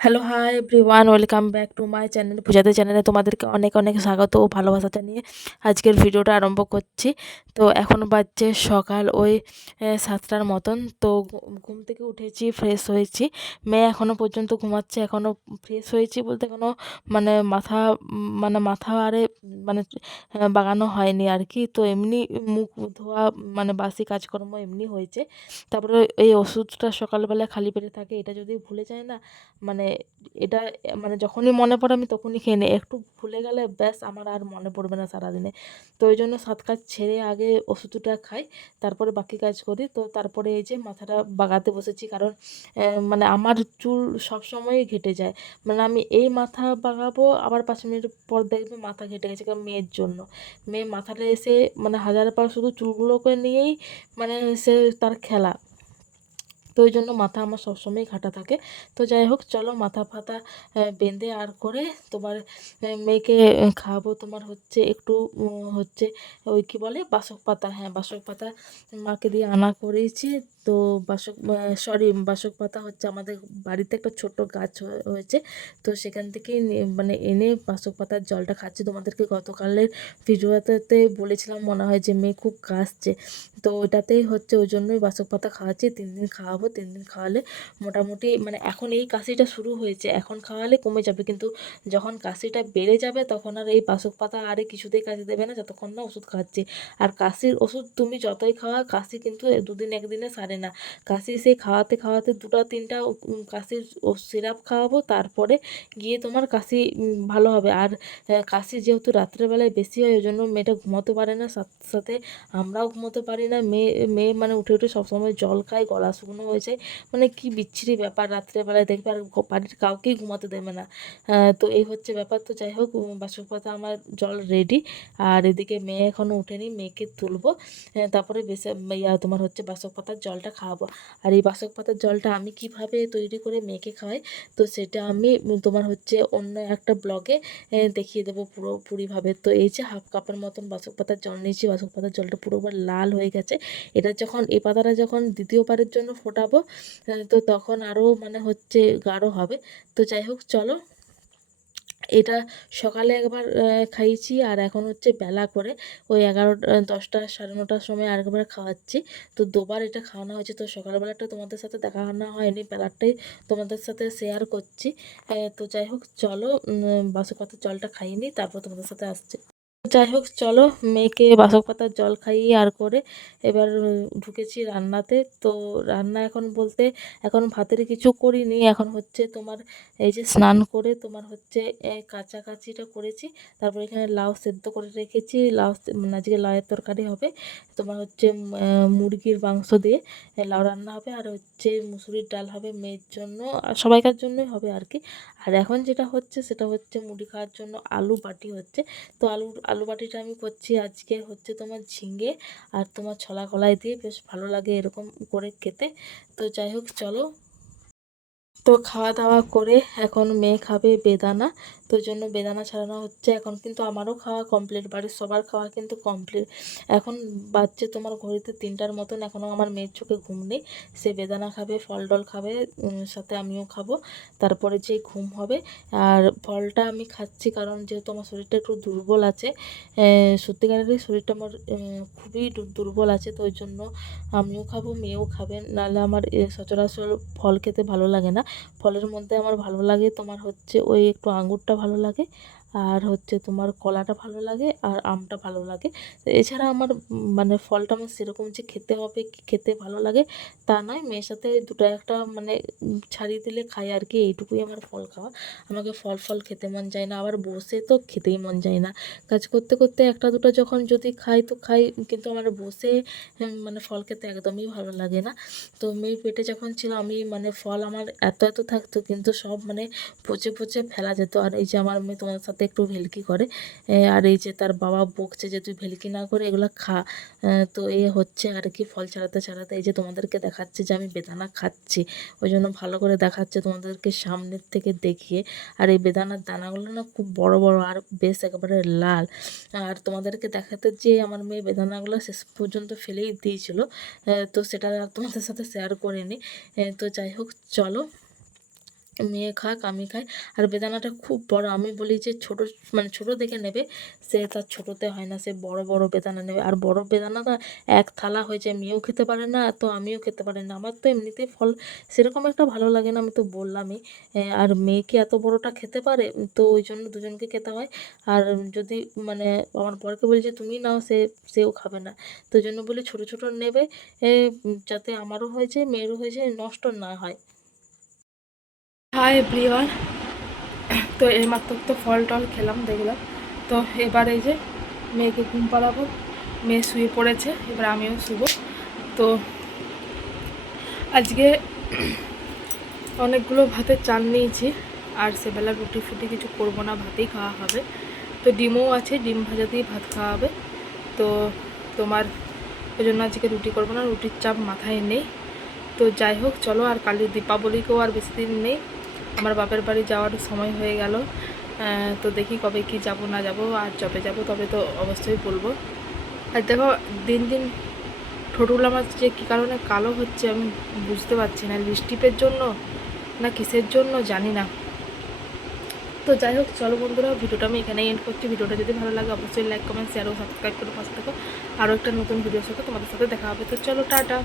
Hello hi everyone welcome back to my channel পূজাতে চ্যানেলে তোমাদেরকে অনেক অনেক স্বাগত ও ভালোবাসা জানিয়ে আজকের ভিডিওটা আরম্ভ করছি। তো এখন বাজছে সকাল ওই সাতটার মতন। তো ঘুম থেকে উঠেছি ফ্রেশ হয়েছি। মেয়ে এখনও পর্যন্ত ঘুমাচ্ছে এখনও ফ্রেশ হয়েছি বলতে কোনো মানে মাথা মানে মাথা আরে মানে বাগানো হয়নি আর কি। তো এমনি মুখ ধোয়া মানে বাসি কাজকর্ম এমনি হয়েছে। তারপরে এই ওষুধটা সকালবেলা খালি পেটে থাকে, এটা যদি ভুলে যায় না মানে এটা মানে যখনই মনে পড়ে আমি তখনই খেয়ে নিই। একটু ভুলে গেলে ব্যাস আমার আর মনে পড়বে না সারাদিনে। তো ওই জন্য সাত কাজ ছেড়ে আগে ওষুধটা খাই, তারপরে বাকি কাজ করি। তো তারপরে এই যে মাথাটা বাগাতে বসেছি, কারণ মানে আমার চুল সবসময়ই ঘেটে যায়। মানে আমি এই মাথা বাগাবো, আবার পাঁচ মিনিট পর দেখবে মাথা ঘেটে গেছে কারণ মেয়ের জন্য। মেয়ে মাথাটা এসে মানে হাজার পার শুধু চুলগুলোকে নিয়েই মানে সে তার খেলা। তো ওই জন্য মাথা আমার সবসময় ঘাটা থাকে। তো যাই হোক, চলো মাথা ফাতা বেঁধে আর করে তোমার মেয়েকে খাওয়াবো। তোমার হচ্ছে একটু হচ্ছে ওই কি বলে? বাসক পাতা। হ্যাঁ বাসক পাতা মাকে দিয়ে আনা করেছি। তো বাসক সরি বাসক পাতা হচ্ছে আমাদের বাড়িতে একটা ছোট্ট গাছ হয়েছে। তো সেখান থেকেই মানে এনে বাসক পাতার জলটা খাচ্ছি। তোমাদেরকে গতকালের ভিডিওতে বলেছিলাম, মনে হয় যে মেয়ে খুব কাশছে। তো ওটাতেই হচ্ছে, ওই জন্যই বাসক পাতা খাওয়াচ্ছি। তিন দিন খাওয়াবো। তিন দিন খাওয়ালে মোটামুটি মানে এখন এই কাশিটা শুরু হয়েছে, এখন খাওয়ালে কমে যাবে। কিন্তু যখন কাশিটা বেড়ে যাবে তখন আর এই বাসক পাতা আরে কিছুতেই কাশি দেবে না, যতক্ষণ না ওষুধ খাচ্ছি। আর কাশির ওষুধ তুমি যতই খাওয়া, কাশি কিন্তু দুদিন একদিনে সারে না। কাশি সেই খাওয়াতে খাওয়াতে দুটো, তিনটা কাশির সিরাপ খাওয়াবো, তারপরে গিয়ে তোমার কাশি ভালো হবে। আর কাশি যেহেতু রাত্রেবেলায় বেশি হয়, ওই জন্য মেয়েটা ঘুমোতে পারে না। সাথে সাথে আমরাও ঘুমোতে পারি না। মেয়ে মেয়ে মানে উঠে উঠে সবসময় জল খায়, গলা শুকনো হয়ে যায় মানে কি বিচ্ছিরি ব্যাপার রাত্রেবেলায় দেখবে আর বাড়ির কাউকেই ঘুমাতে দেবে না। তো এই হচ্ছে ব্যাপার। তো যাই হোক বাসক পাতা আমার জল রেডি আর এদিকে মেয়ে এখনও উঠেনি, মেয়েকে তুলবো। তারপরে বেশি ইয়া, তোমার হচ্ছে বাসক পাতার জলটা খাওয়াবো। আর এই বাসক পাতার জলটা আমি কীভাবে তৈরি করে মেয়েকে খাওয়াই, তো সেটা আমি তোমার হচ্ছে অন্য একটা ব্লগে দেখিয়ে দেবো পুরোপুরিভাবে। তো এই যে হাফ কাপের মতন বাসক পাতার জল নিয়েছি বাসক পাতার জলটা পুরোবার লাল হয়ে গেছে। এটা যখন এই পাতাটা যখন দ্বিতীয়বারের জন্য ফোটাবো তো তখন আরও মানে হচ্ছে গাঢ় হবে। তো যাই হোক চলো। এটা সকালে একবার আহ, খাইয়েছি আর এখন হচ্ছে বেলা করে ওই এগারোটা দশটা সাড়ে নটার সময় আরেকবার খাওয়াচ্ছি। তো দুবার এটা খাওয়ানো হয়েছে। তো সকালবেলাটা তোমাদের সাথে দেখা না হয়নি বেলাটাই তোমাদের সাথে শেয়ার করছি। তো যাই হোক চলো বাসক পাতার জলটা খাইয়ে নিই তারপর তোমাদের সাথে আসছি। যাই হোক চলো মেয়েকে বাসক পাতার জল খাইয়ে আর করে এবার ঢুকেছি রান্নাতে। তো রান্না এখন বলতে এখন ভাতের কিছু করিনি এখন হচ্ছে তোমার এই যে স্নান করে তোমার হচ্ছে এ, কাচাকাচিটা করেছি। তারপর এখানে লাউ সেদ্ধ করে রেখেছি। লাউ মানে আজকে লাউয়ের তরকারি হবে। তোমার হচ্ছে মুরগির মাংস দিয়ে লাউ রান্না হবে। আর হচ্ছে মুসুরির ডাল হবে মেয়ের জন্য আর সবাইকার জন্যই হবে আর কি। আর এখন যেটা হচ্ছে সেটা হচ্ছে মুড়ি খাওয়ার জন্য আলু বাটি হচ্ছে। তো আলু আলু বাটিটা আমি করছি আজকে হচ্ছে তোমার ঝিঙে আর তোমার ছলা কলাই দিয়ে বেশ ভালো লাগে এরকম করে খেতে। তো যাই হোক, চলো তো খাওয়া দাওয়া করে এখন মেয়ে খাবে বেদানা। তো জন্য বেদানা ছাড়ানো হচ্ছে। এখন কিন্তু আমারও খাওয়া কমপ্লিট বাড়ির সবার খাওয়া কিন্তু কমপ্লিট এখন বাজছে তোমার ঘড়িতে তিনটার মতন এখনও আমার মেয়ের চোখে ঘুম নেই। সে বেদানা খাবে ফল ডল খাবে সাথে আমিও খাব। তারপরে যে ঘুম হবে, আর ফলটা আমি খাচ্ছি কারণ যেহেতু আমার শরীরটা একটু দুর্বল আছে সত্যিকারেরই শরীরটা আমার খুবই দুর্বল আছে, তো ওই জন্য আমিও খাব, মেয়েও খাবে। নাহলে আমার সচরাচর ফল খেতে ভালো লাগে না। ফলের মধ্যে আমার ভালো লাগে তোমার হচ্ছে ওই একটু আঙুরটা ভালো লাগে। আর হচ্ছে তোমার কলাটা ভালো লাগে আর আমটা ভালো লাগে। এছাড়া আমার মানে ফলটা আমার সেরকম যে খেতে হবে কি খেতে ভালো লাগে তা নয়, মেয়ের সাথে দুটো একটা মানে ছাড়িয়ে দিলে খাই আর কি, এইটুকুই আমার ফল খাওয়া। আমাকে ফল ফল খেতে মন যায় না, আবার বসে তো খেতেই মন যায় না। কাজ করতে করতে একটা দুটো যখন যদি খাই তো খাই, কিন্তু আমার বসে মানে ফল খেতে একদমই ভালো লাগে না। তো মেয়ের পেটে যখন ছিল আমি মানে ফল আমার এত এত থাকতো, কিন্তু সব মানে পচে পচে ফেলা যেত। আর এই যে আমার মেয়ে তোমার সাথে একটু ভেলকি করে আর এই যে তার বাবা বকছে যে তুই ভেলকি না করে এগুলো খা তো এ হচ্ছে আর কি ফল ছাড়াতে ছাড়াতে এই যে তোমাদেরকে দেখাচ্ছে যে আমি বেদানা খাচ্ছি। ওই জন্য ভালো করে দেখাচ্ছে তোমাদেরকে সামনের থেকে দেখিয়ে। আর এই বেদানার দানাগুলো না খুব বড় বড় আর বেশ একেবারে লাল। আর তোমাদেরকে দেখাতে যে আমার মেয়ে বেদানাগুলো শেষ পর্যন্ত ফেলেই দিয়েছিল তো সেটা তোমাদের সাথে শেয়ার করিনি। তো যাই হোক, চলো। মেয়ে খাক, আমি খাই। আর বেদানাটা খুব বড়, আমি বলি যে ছোট মানে ছোট দেখে নেবে, সে তার ছোটোতে হয় না, সে বড় বড় বেদানা নেবে। আর বড় বেদানাটা এক থালা হয়ে যায়, মেয়েও খেতে পারে না, তো আমিও খেতে পারি না। আমার তো এমনিতেই ফল সেরকম একটা ভালো লাগে না, আমি তো বললামই। আর মেয়ে কি এত বড়টা খেতে পারে? তো ওই জন্য দুজনকে খেতে হয়। আর যদি মানে আমার বরকে বলি যে, তুমি নাও, সে, সেও খাবে না। তো জন্য বলি ছোটো ছোটো নেবে যাতে আমারও হয়ে যায়, মেয়েরও হয়ে যায়, নষ্ট না হয়। Hi everyone. তো এইমাত্র তো ফল টল খেলাম, দেখলাম। তো এবার এই যে মেয়েকে ঘুম পাড়াবো, মেয়ে শুয়ে পড়েছে, এবার আমিও শুবো। তো আজকে অনেকগুলো ভাতের চাল নিয়েছি, আর সেবেলা রুটি ফুটি কিছু করব না, ভাতেই খাওয়া হবে। তো ডিমও আছে, ডিম ভাজা দিয়ে ভাত খাওয়া হবে। তো তোমার ওই জন্য আজকে রুটি করব না, রুটির চাপ মাথায় নেই। তো যাই হোক, চলো আর কালী দীপাবলিকেও আর বেশি দিন নেই। আমার বাপের বাড়ি যাওয়ার সময় হয়ে গেল। তো দেখি কবে কি যাব, না যাব, আর যবে যাব তবে তো অবশ্যই বলব। আর দেখো, দিন দিন ঠোঁটগুলো আমার যে কী কারণে কালো হচ্ছে আমি বুঝতে পারছি না। লিপস্টিকের জন্য না কিসের জন্য জানি না। তো যাই হোক, চলো বন্ধুরা, ভিডিওটা আমি এখানেই এন্ড করছি। ভিডিওটা যদি ভালো লাগে, অবশ্যই লাইক কমেন্ট শেয়ার ও সাবস্ক্রাইব করে পাশে থাকো। আরও একটা নতুন ভিডিওর সাথে তোমাদের সাথে দেখা হবে। তো চলো, টাটা।